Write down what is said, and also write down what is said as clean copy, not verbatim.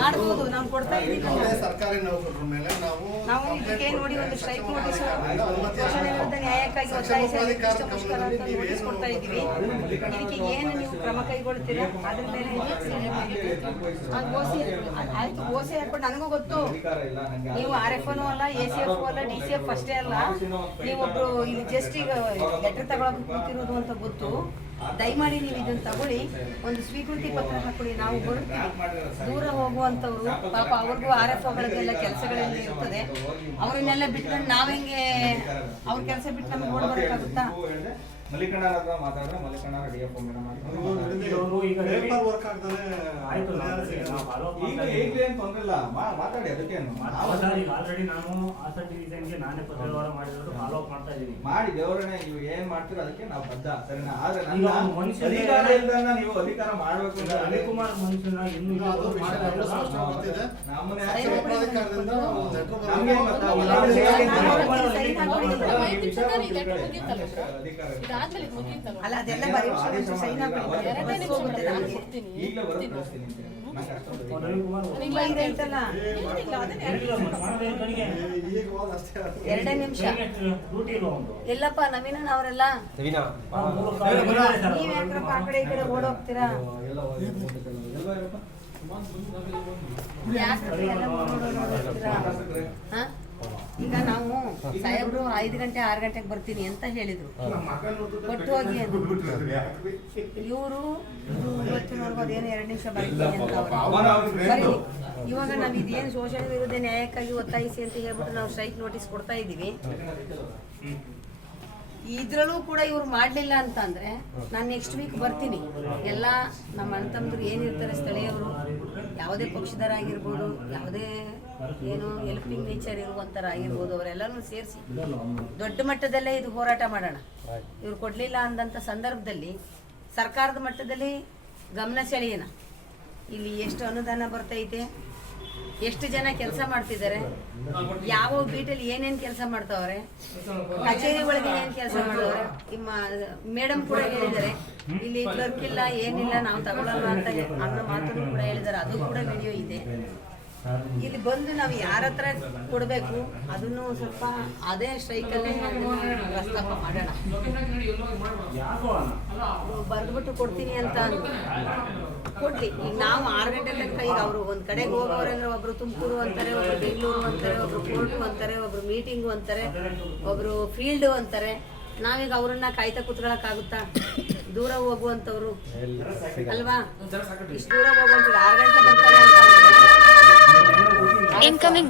ಮಾಡಬಹುದು. ನಾವು ಕೊಡ್ತಾ ಇದ್ದೀವಿ. ಸರ್ಕಾರಿ ನೌಕರರ ಮೇಲೆ ನಾವು ಇದಕ್ಕೆ ನೋಡಿ ಒಂದು ಸ್ಟ್ರೈಕ್ ನೋಟಿಸ್ ಶೋಷಣೆ ವಿರುದ್ಧ ನ್ಯಾಯಕ್ಕಾಗಿ ಒತ್ತಾಯಿಸಿ ಪುಷ್ಕರ ಅಂತ ನೋಟಿಸ್ ಕೊಡ್ತಾ ಇದ್ದೀವಿ. ಇದಕ್ಕೆ ಏನು ನೀವು ಕ್ರಮ ಕೈಗೊಳ್ತೀರಾ ಅದ್ರ ಮೇಲೆ ಆಯ್ತು. ಓಸಿ ಹಾಕೊಂಡು ನನಗೂ ಗೊತ್ತು, ನೀವು RFನೂ ಅಲ್ಲ, ACF ಅಲ್ಲ, DCF ಅಷ್ಟೇ ಅಲ್ಲ, ನೀವೊಬ್ರು ಇಲ್ಲಿ ಜಸ್ಟ್ ಈಗ ಲೆಟರ್ ತಗೊಳಕ್ ಕೂತಿರೋದು ಅಂತ ಗೊತ್ತು. ದಯಮಾಡಿ ನೀವು ಇದನ್ನ ತಗೊಳ್ಳಿ, ಒಂದು ಸ್ವೀಕೃತಿ ಪತ್ರ ಹಾಕೊಳ್ಳಿ. ನಾವು ಬರುತ್ತೀವಿ. ದೂರ ಹೋಗುವಂಥವ್ರು ಪಾಪ ಅವ್ರಿಗೂ RFಗಳಿಗೆಲ್ಲ ಕೆಲಸಗಳೆಲ್ಲ ಇರ್ತದೆ. ಅವರನ್ನೆಲ್ಲ ಬಿಟ್ಕೊಂಡು ನಾವ್ ಹೆಂಗೆ ಅವ್ರ ಕೆಲಸ ಬಿಟ್ಟು ನಮ್ಗೆ ಓಡಬೇಕಾಗುತ್ತಾ? ಮಲ್ಲಿಕಣ್ಣ ಹತ್ರ ಮಾತಾಡಿದ್ರೆ ಮಲ್ಲಿಕಣ್ಣ DFO ಮೇಡಮ್ ಮಾತಾಡಿ ಅದಕ್ಕೇನು ಆಲ್ರೆಡಿ ನಾನು ಆಸಕ್ತಿ ಡಿಸೈನ್ಗೆ ನಾನೇ ಪತ್ರವ್ಯವಹಾರ ಮಾಡಿರೋದು ಫಾಲೋ ಅಪ್ ಮಾಡ್ತಾ ಇದ್ದೀನಿ. ಮಾಡಿ ದೇವರನ್ನೇ ನೀವು ಏನ್ ಮಾಡ್ತೀರೋ ಅದಕ್ಕೆ ನಾವು ಬದ್ಧ, ಸರಿನಾ? ಆದ್ರೆ ಅಧಿಕಾರ ಇಲ್ದನ್ನ ನೀವು ಅಧಿಕಾರ ಮಾಡ್ಬೇಕು ಅಂತ ರವಿಕುಮಾರ್ ಮನುಷ್ಯನ ಇನ್ನೂ ಅಲ್ಲ ಅದೆಲ್ಲ ಬರೀ ಸೈನ್ ಎರಡೇ ನಿಮಿಷ ಎಲ್ಲಪ್ಪ ನವೀನಣ್ಣ ಅವರೆಲ್ಲ ನೀವ್ ಯಾಕ್ರಪ್ಪ ಆ ಕಡೆ ಈ ಕಡೆ ಓಡೋಗ್ತೀರಾ? ಈಗ ನಾವು ಸಾಹೇಬ್ರು 5 ಗಂಟೆ 6 ಗಂಟೆಗೆ ಬರ್ತೀನಿ ಅಂತ ಹೇಳಿದ್ರು, ಕೊಟ್ಟು ಹೋಗಿ ಇವರು ಇವತ್ತಿನವರೆಗೂ ಅದೇನು 2 ನಿಮಿಷ ಬರ್ತೀನಿ ಅಂತ ಅವರು. ಇವಾಗ ನಾವು ಇದೇನು ಶೋಷಣೆ ವಿರುದ್ಧ ನ್ಯಾಯಕ್ಕಾಗಿ ಒತ್ತಾಯಿಸಿ ಅಂತ ಹೇಳ್ಬಿಟ್ಟು ನಾವು ಸ್ಟ್ರೈಕ್ ನೋಟಿಸ್ ಕೊಡ್ತಾ ಇದ್ದೀವಿ. ಇದ್ರಲ್ಲೂ ಕೂಡ ಇವ್ರು ಮಾಡಲಿಲ್ಲ ಅಂತಂದ್ರೆ ನಾನು ನೆಕ್ಸ್ಟ್ ವೀಕ್ ಬರ್ತೀನಿ. ಎಲ್ಲ ನಮ್ಮ ಅಣ್ಣ ತಮ್ಮದ್ರು ಏನಿರ್ತಾರೆ ಸ್ಥಳೀಯವರು, ಯಾವುದೇ ಪಕ್ಷದವರಾಗಿರ್ಬೋದು, ಯಾವುದೇ ಏನು ಹೆಲ್ಪಿಂಗ್ ನೇಚರ್ ಇರುವಂಥರಾಗಿರ್ಬೋದು, ಅವರೆಲ್ಲರೂ ಸೇರಿಸಿ ದೊಡ್ಡ ಮಟ್ಟದಲ್ಲೇ ಇದು ಹೋರಾಟ ಮಾಡೋಣ. ಇವ್ರು ಕೊಡಲಿಲ್ಲ ಅಂದಂಥ ಸಂದರ್ಭದಲ್ಲಿ ಸರ್ಕಾರದ ಮಟ್ಟದಲ್ಲಿ ಗಮನ ಸೆಳೆಯೋಣ. ಇಲ್ಲಿ ಎಷ್ಟು ಅನುದಾನ ಬರ್ತೈತೆ, ಎಷ್ಟು ಜನ ಕೆಲಸ ಮಾಡ್ತಿದ್ದಾರೆ, ಯಾವ ಬೀಟಲ್ಲಿ ಏನೇನು ಕೆಲಸ ಮಾಡ್ತಾವ್ರೆ, ಕಚೇರಿ ಒಳಗೆ ಏನು ಕೆಲಸ ಮಾಡೋರೆ. ನಿಮ್ಮ ಮೇಡಮ್ ಕೂಡ ಹೇಳಿದ್ದಾರೆ ಇಲ್ಲಿ ಕ್ಲರ್ಕ್ ಇಲ್ಲ, ಏನಿಲ್ಲ, ನಾವು ತಗೊಳ್ಳಲ್ಲ ಅಂತ ಅನ್ನೋ ಮಾತನ್ನು ಕೂಡ ಹೇಳಿದ್ದಾರೆ. ಅದು ಕೂಡ ವಿಡಿಯೋ ಇದೆ. ಇಲ್ಲಿ ಬಂದು ನಾವು ಯಾರ ಹತ್ರ ಕೊಡಬೇಕು ಅದನ್ನು ಸ್ವಲ್ಪ ಅದೇ ಸ್ಟ್ರೈಕಲ್ಲೇ ಪ್ರಸ್ತಾಪ ಮಾಡೋಣ. ಬರೆದ್ಬಿಟ್ಟು ಕೊಡ್ತೀನಿ ಅಂತ ಕೊಡ್ಲಿ. ಈಗ ನಾವು 6 ಗಂಟೆ ತನಕ ಈಗ ಅವರು ಒಂದು ಕಡೆಗೆ ಹೋಗೋರು ಅಂದ್ರೆ ಒಬ್ರು ತುಮಕೂರು ಅಂತಾರೆ, ಒಬ್ರು ಬೆಂಗಳೂರು ಅಂತಾರೆ, ಒಬ್ರು ಕೋರ್ಟು ಅಂತಾರೆ, ಒಬ್ರು ಮೀಟಿಂಗು ಅಂತಾರೆ, ಒಬ್ರು ಫೀಲ್ಡು ಅಂತಾರೆ. ನಾವೀಗ ಅವ್ರನ್ನ ಕಾಯ್ತಾ ಕೂತ್ಕೊಳ್ಳೋಕ್ಕಾಗುತ್ತಾ? ದೂರ ಹೋಗುವಂಥವ್ರು ಅಲ್ವಾ? ಇಷ್ಟು ದೂರ ಹೋಗುವಂಥವ್ರು 6 ಗಂಟೆ ಬರ್ತಾರೆ ಅಂತ Incoming